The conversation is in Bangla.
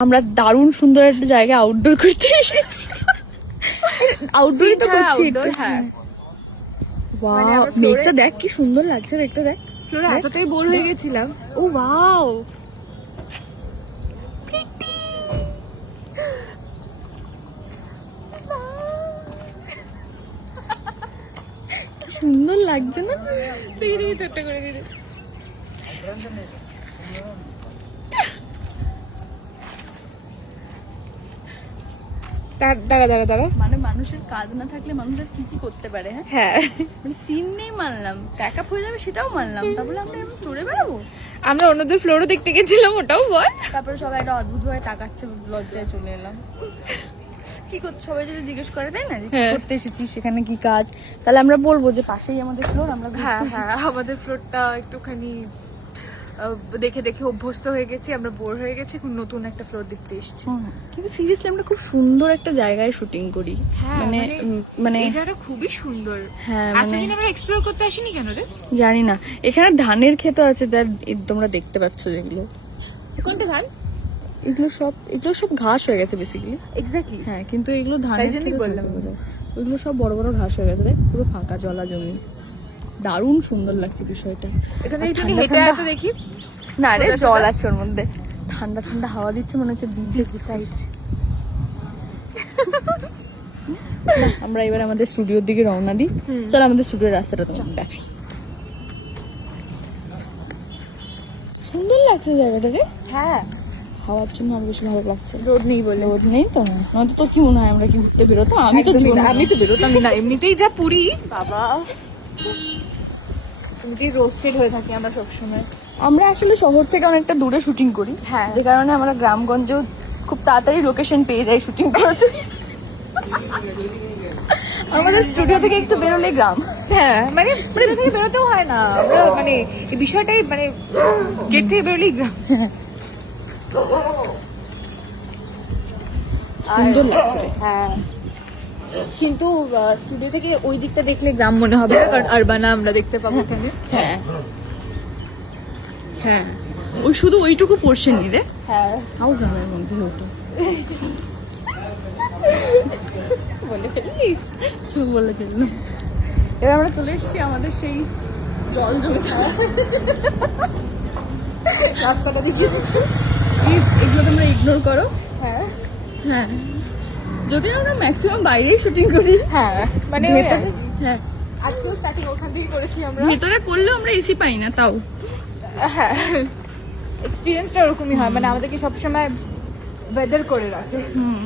আমরা দারুণ সুন্দর একটা জায়গায় আউটডোর করতে এসেছি। আউটডোর তো করছি একটু। হ্যাঁ ওয়াও, মেঘটা দেখ কি সুন্দর লাগছে, মেঘটা দেখ। ফ্লোরে এতটাই বোর হয়ে গেছিলাম। ও ওয়াও, সুন্দর লাগছে না? দেখি তোরটা করে দিদি। দাঁড়া দাঁড়া দাঁড়া। মানে মানুষের কাজ না থাকলে মানুষের কি কি করতে পারে। হ্যাঁ, হ্যাঁ মানে সিন নেই মানলাম, প্যাকআপ হয়ে যাবে সেটাও মানলাম, তারপরে আমরা এমন চড়ে বেড়াবো। আমরা অন্যদের ফ্লোরও দেখতে গেছিলাম, ওটাও বল। তারপরে সবাই একটা অদ্ভুত ভাবে তাকাচ্ছে, লজ্জায় চলে এলাম। কি করতে সবাই যদি জিজ্ঞেস করে, তাই না, যে কি হ্যাঁ। করতে এসেছিস, সেখানে কি কাজ, তাহলে আমরা বলবো যে পাশেই আমাদের ফ্লোর, আমরা ঘুরতে হ্যাঁ এসেছি। হ্যাঁ, আমাদের ফ্লোরটা একটুখানি দেখে দেখে অভ্যস্ত হয়ে গেছি, আমরা বোর হয়ে গেছি, এখন নতুন একটা ফ্লোর দেখতে এসেছি। কিন্তু সিরিয়াসলি আমরা খুব সুন্দর একটা জায়গায় শুটিং করি। হ্যাঁ, মানে মানে এই জায়গাটা খুবই সুন্দর। হ্যাঁ, মানে এতদিন আমরা এক্সপ্লোর করতে আসিনি কেন রে? জানি না, এখানে ধানের ক্ষেত আছে, তোমরা দেখতে পাচ্ছ যেগুলো, কোনটা ধান? এগুলো সব ঘাস হয়ে গেছে বেসিক্যালি। এক্স্যাক্টলি। হ্যাঁ, কিন্তু এগুলো ধানের তাই জন্যই ক্ষেতে বললাম। থাকতে পারে। ওইগুলো সব বড় বড় ঘাস হয়ে গেছে, দেখ পুরো ফাঁকা জলা জমি, দারুণ সুন্দর লাগছে বিষয়টা। এখানে আর একটু ঠান্ডা হেঁটে ঠান্ডা- আসতে দেখি। না রে, সোজা জল সোজা। আছে ওর মধ্যে, ঠান্ডা ঠান্ডা হাওয়া দিচ্ছে, মনে হচ্ছে বিচের সাইড। আমরা এবার আমাদের স্টুডিওর দিকে রওনা দিই। চল আমাদের স্টুডিওর রাস্তাটা তোমাকে দেখাই। সুন্দর লাগছে জায়গাটাকে, হ্যাঁ, হাওয়ার জন্য আরো বেশি ভালো লাগছে। রোদ নেই বলে। রোদ নেই তো, নয়তো তো কি মনে হয় আমরা কি ঘুরতে বেরোতো? আমি তো জীবনে আমি তো বেরোতামই না, এমনিতেই যা পুরি বাবা, এমনিতেই রোস্টেড হয়ে থাকি আমরা সবসময়। আমরা আসলে শহর থেকে অনেকটা দূরে শুটিং করি, হ্যাঁ। যে কারণে আমরা গ্রামগঞ্জেও খুব তাড়াতাড়ি লোকেশন পেয়ে যাই শুটিং করতে। আমাদের স্টুডিও থেকে একটু বেরোলে গ্রাম। হ্যাঁ, মানে স্টুডিও থেকে বেরোতেও হয় না, আমরা মানে এই বিষয়টাই মানে গেট থেকে বেরোলেই গ্রাম। সুন্দর লাগছে। হ্যাঁ, কিন্তু স্টুডিও থেকে ওই দিকটা দেখলে গ্রাম মনে হবে না, কারণ আরবানা আমরা দেখতে পাবো এখানে। হ্যাঁ হ্যাঁ, ওই শুধু ওইটুকু পোর্শন নি রে, হ্যাঁ, তাও গ্রামের মধ্যে ওটা বলে ফেললি। বলে ফেললাম। এবার আমরা চলে এসেছি আমাদের সেই জল জমে থাকা রাস্তাটা দেখি। এগুলো তোমরা ইগনোর করো। হ্যাঁ হ্যাঁ, যদি আমরা ম্যাক্সিমাম বাইরেই শুটিং করি। হ্যাঁ, মানে ভেতরে- হ্যাঁ, আজকেও স্টার্টিং ওখান থেকেই করেছি আমরা। ভেতরে করলেও আমরা এসি পাই না, তাও হ্যাঁ, এক্সপিরিয়েন্সটা ওরকমই হয়, মানে আমাদেরকে সবসময় ওয়েদার করে রাখে। হুম